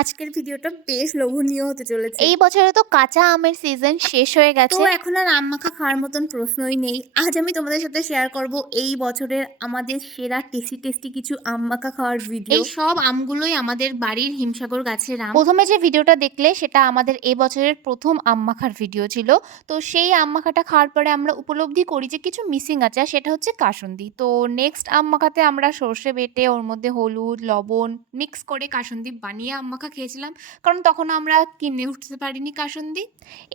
আজকের ভিডিওটা বেশ লোভনীয় হতে চলেছে। এই বছরে তো কাঁচা আমের সিজন শেষ হয়ে তো গেছে। এখন আর আম মাখা খাওয়ার মতন প্রশ্নই নেই। আজ আমি তোমাদের সাথে শেয়ার করব এই বছরের আমাদের সেরা টেস্টি কিছু আম মাখা খাওয়ার ভিডিও। এই সব আমগুলোই আমাদের বাড়ির হিমসাগর গাছের আম। প্রথমে যে ভিডিওটা দেখলে সেটা আমাদের এ বছরের প্রথম আম মাখার ভিডিও ছিল। তো সেই আম মাখাটা খাওয়ার পরে আমরা উপলব্ধি করি যে কিছু মিসিং আছে, আর সেটা হচ্ছে কাসুন্দি। তো নেক্সট আম মাখাতে আমরা সর্ষে বেটে ওর মধ্যে হলুদ, লবণ মিক্স করে কাসুন্দি বানিয়ে আম মাখা খেয়েছিলাম, কারণ তখন আমরা কিনে উঠতে পারিনি কাসুন্দি।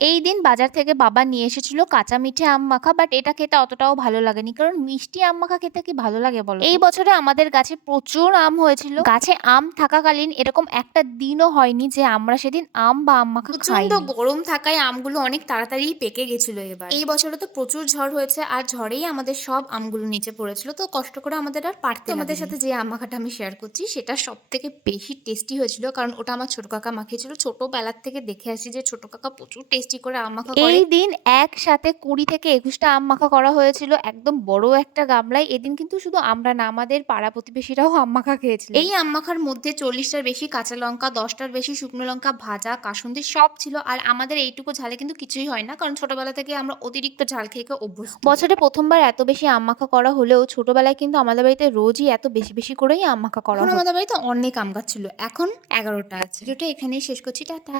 এই দিন বাজার থেকে বাবা নিয়ে এসেছিল কাঁচা মিঠে আম মাখা, বাট এটা খেতে অতটাও ভালো লাগেনি, কারণ মিষ্টি আম মাখা খেতে কি ভালো লাগে বলো? এই বছরে আমাদের গাছে প্রচুর আম হয়েছিল। গাছে আম থাকাকালীন এরকম একটা দিনও হয়নি যে আমরা সেদিন আম বা আম মাখা প্রচন্ড খাইনি। গরম থাকায় আমগুলো অনেক তাড়াতাড়ি পেকে গেছিল এবার। এই বছরে তো প্রচুর ঝড় হয়েছে, আর ঝড়েই আমাদের সব আমগুলো নিচে পড়েছিল, তো কষ্ট করে আমাদের আর পারতে আমাদের সাথে যে আম মাখাটা আমি শেয়ার করছি সেটা সব থেকে বেশি টেস্টি হয়েছিল, কারণ ওটা আমার ছোট কাকা মাখিয়েছিল। ছোটবেলার থেকে দেখে আসি যে ছোট কাকা প্রচুর টেস্টি করে আম মাখা করে। এই দিন একসাথে 20 থেকে 21টা আম মাখা করা হয়েছিল একদম বড় একটা গামলায়। এদিন কিন্তু শুধু আমরা না, আমাদের পাড়া প্রতিবেশীরাও আম মাখা খেয়েছিল। এই আম মাখার মধ্যে 40টার বেশি কাঁচা লঙ্কা, 10টার বেশি শুকনো লঙ্কা ভাজা, কাসুন্দি সব ছিল। আর আমাদের এইটুকু ঝালে কিন্তু কিছুই হয় না, কারণ ছোটবেলা থেকে আমরা অতিরিক্ত ঝাল খেয়ে খেয়ে অভ্যস্ত। বছরে প্রথমবার এত বেশি আম মাখা করা হলেও ছোটবেলায় কিন্তু আমাদের বাড়িতে রোজই এত বেশি করেই আম মাখা করা এখন হতো। আমাদের বাড়িতে অনেক আম গাছ ছিল, এখন 11টা আছে। ভিডিওটা এখানেই শেষ করছি, টাটা।